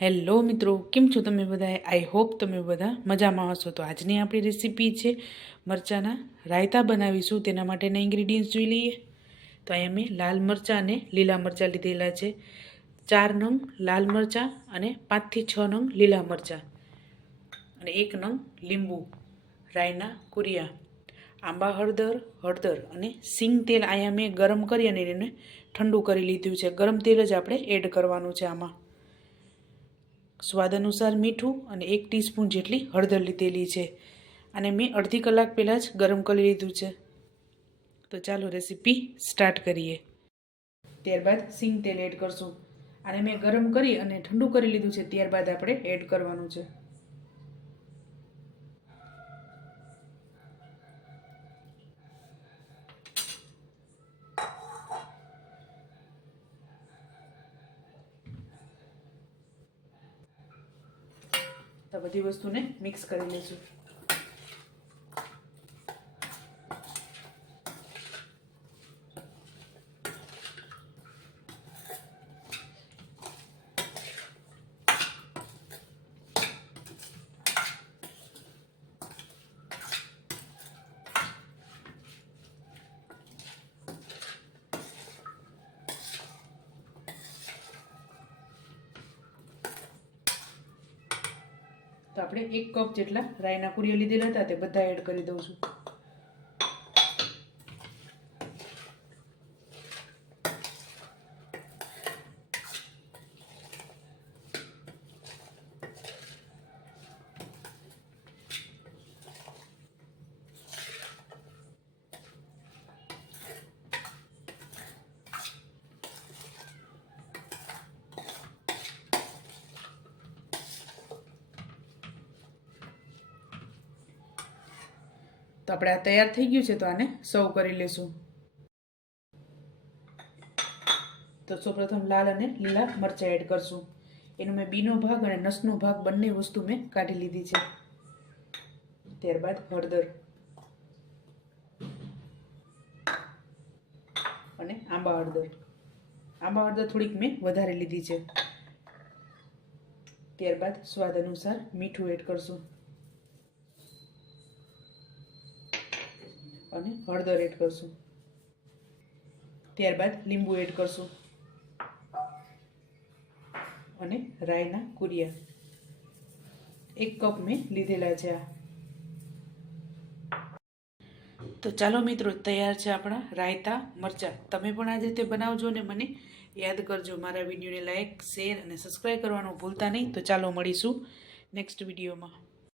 Hello મિત્રો, કેમ છો તમે બધા? આઈ હોપ તમે બધા મજામાં હશો. તો આજની આપણી રેસીપી છે મરચાંના રાયતા બનાવીશું. તેના માટેના ઇન્ગ્રીડિયન્ટ્સ જોઈ લઈએ. તો અહીંયા મેં લાલ મરચાં અને લીલા મરચાં લીધેલા છે. 4 નંગ લાલ મરચાં અને 5 થી 6 નંગ લીલા મરચાં અને 1 નંગ લીંબુ, રાયના કુરિયા, આંબા હળદર અને સિંગ તેલ અહીંયા મેં ગરમ કરી અને એને ઠંડુ કરી લીધું છે. ગરમ તેલ જ આપણે એડ કરવાનું છે આમાં. સ્વાદ અનુસાર મીઠું અને 1 ટીસ્પૂન જેટલી હળદર લીધેલી છે અને મેં અડધી કલાક પહેલાં જ ગરમ કરી લીધું છે. તો ચાલો રેસીપી સ્ટાર્ટ કરીએ. ત્યારબાદ સિંગ તેલ એડ કરશું. અને મેં ગરમ કરી અને ઠંડુ કરી લીધું છે. ત્યારબાદ આપણે એડ કરવાનું છે. તો બધી વસ્તુને મિક્સ કરી લઈશું. તો આપણે 1 કપ જેટલા રાયના કુરિયા લીધેલા હતા તે બધા એડ કરી દઉં છું. તો આપણે આ તૈયાર થઈ ગયું છે. તો આને સર્વ કરી લેશું. તો સૌપ્રથમ લાલ અને લીલા મરચાં એડ કરશું. એનો મેં બીનો ભાગ અને નસનો ભાગ બંને વસ્તુ મેં કાઢી લીધી છે. ત્યારબાદ હળદર અને આંબા હળદર થોડીક મેં વધારે લીધી છે. ત્યારબાદ સ્વાદ અનુસાર મીઠું એડ કરશું અને હળદર એડ કરશું. ત્યારબાદ લીંબુ એડ કરશું અને રાયના કુરિયા 1 કપ મેં લીધેલા છે. તો ચાલો મિત્રો, તૈયાર છે આપણા રાયતા મરચાં. તમે પણ આ રીતે બનાવજો અને મને યાદ કરજો. મારા વિડીયોને લાઈક, શેર અને સબસ્ક્રાઈબ કરવાનું ભૂલતા નહીં. તો ચાલો મળીશું નેક્સ્ટ વિડીયોમાં.